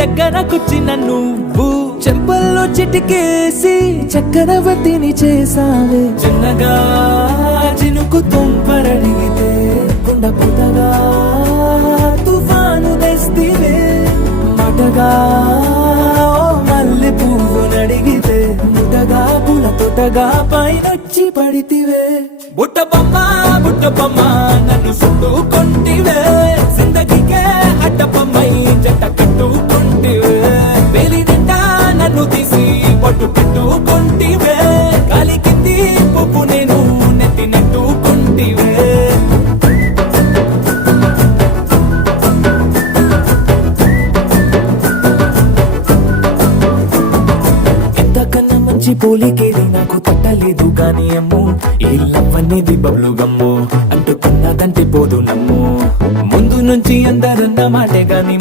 దగ్గరకొచ్చిన నువ్వు చెంపల్లో చిటికేసి చక్రవర్తిని చేసావే. చిన్నగా చినుకు తుంపరడిగితే కుండ పుటగా తుఫాను తెస్తివే. మాటగా మల్లె పువ్వు నడిగితే ముటగా పుల తొటగా పైనొచ్చి పడితివే. బుట్ట బొమ్మ నన్ను చుట్టుకొంటివే. జిందగీకే అడ్డపమ్మై జంట కట్టుకుంటివే. వేలి నిండా నన్ను తీసి పట్టు పెట్టుకుంటివే. గాలి కింది పువ్వు నేను నెత్తి నెట్టుకుంటివే. ఎంతకన్నా మంచి పోలికేది నాకు తట్టలేదు గాని అమ్ము. ఈ లవ్ అనేది బబ్లు గమ్ము అంటుకున్నదంటే పోదు నమ్ము. ముందు నుంచి అందరన్న మాటే గాని